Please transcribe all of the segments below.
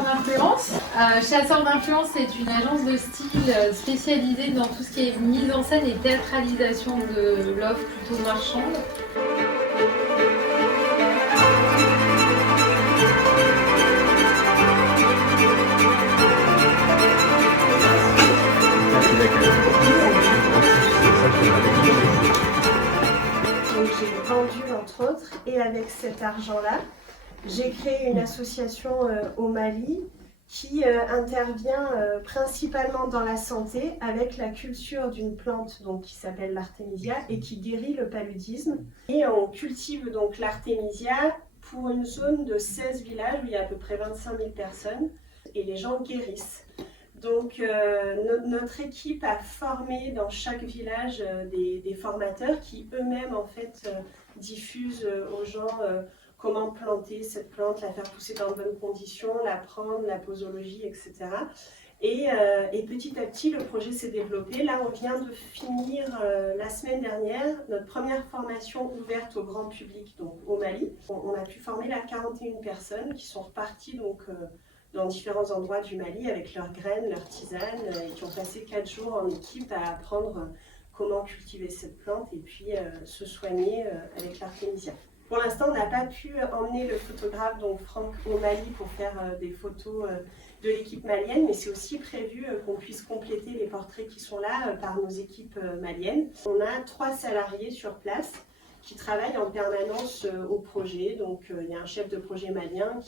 Chasseurs d'influence. Chasseurs d'influence est une agence de style spécialisée dans tout ce qui est mise en scène et théâtralisation de l'offre plutôt marchande. J'ai vendu entre autres, et avec cet argent-là, j'ai créé une association au Mali qui intervient principalement dans la santé avec la culture d'une plante donc, qui s'appelle l'artémisia et qui guérit le paludisme. Et on cultive donc l'artémisia pour une zone de 16 villages où il y a à peu près 25 000 personnes et les gens guérissent. Donc notre équipe a formé dans chaque village des formateurs qui eux-mêmes en fait diffusent aux gens comment planter cette plante, la faire pousser dans de bonnes conditions, la prendre, la posologie, etc. Et petit à petit, le projet s'est développé. Là, on vient de finir la semaine dernière notre première formation ouverte au grand public donc, au Mali. On a pu former là 41 personnes qui sont reparties donc, dans différents endroits du Mali avec leurs graines, leurs tisanes et qui ont passé 4 jours en équipe à apprendre comment cultiver cette plante et puis se soigner avec l'artémisia. Pour l'instant, on n'a pas pu emmener le photographe, donc Franck, au Mali pour faire des photos de l'équipe malienne, mais c'est aussi prévu qu'on puisse compléter les portraits qui sont là par nos équipes maliennes. On a 3 salariés sur place qui travaillent en permanence au projet. Donc, il y a un chef de projet malien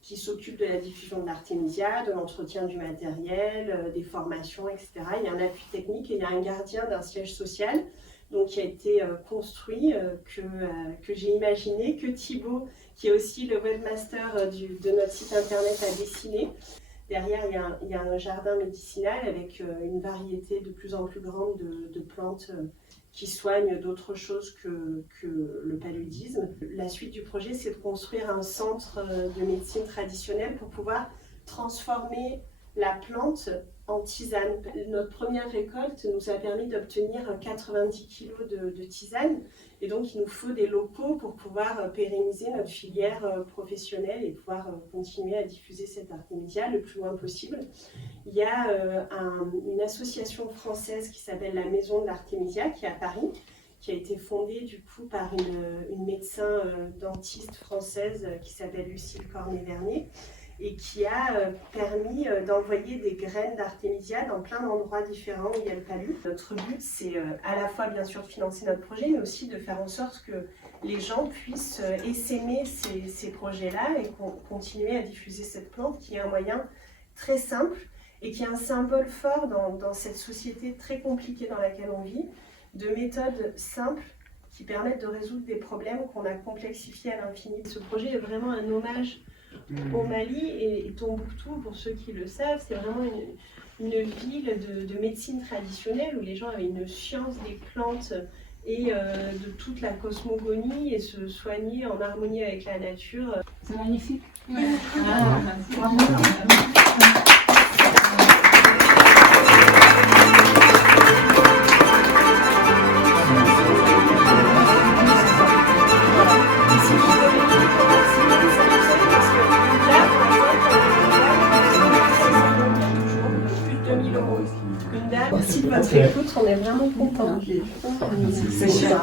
qui s'occupe de la diffusion de l'artémisia, de l'entretien du matériel, des formations, etc. Il y a un appui technique et il y a un gardien d'un siège social donc, qui a été construit, que j'ai imaginé, que Thibaut, qui est aussi le webmaster de notre site internet, a dessiné. Derrière, il y a un jardin médicinal avec une variété de plus en plus grande de plantes qui soignent d'autres choses que le paludisme. La suite du projet, c'est de construire un centre de médecine traditionnelle pour pouvoir transformer la plante en tisane. Notre première récolte nous a permis d'obtenir 90 kg de tisane et donc il nous faut des locaux pour pouvoir pérenniser notre filière professionnelle et pouvoir continuer à diffuser cette artémisia le plus loin possible. Il y a une association française qui s'appelle la Maison de l'Artémisia qui est à Paris, qui a été fondée du coup par une médecin dentiste française qui s'appelle Lucille Cornet-Vernier et qui a permis d'envoyer des graines d'artémisia dans plein d'endroits différents où il y a le palud. Notre but, c'est à la fois bien sûr de financer notre projet, mais aussi de faire en sorte que les gens puissent essaimer ces projets-là et continuer à diffuser cette plante qui est un moyen très simple et qui est un symbole fort dans cette société très compliquée dans laquelle on vit, de méthodes simples qui permettent de résoudre des problèmes qu'on a complexifiés à l'infini. Ce projet est vraiment un hommage au Mali et Tombouctou, pour ceux qui le savent, c'est vraiment une ville de médecine traditionnelle où les gens avaient une science des plantes et de toute la cosmogonie et se soigner en harmonie avec la nature. C'est magnifique. Ouais. Bravo. Merci de votre écoute, on est vraiment contents. C'est super.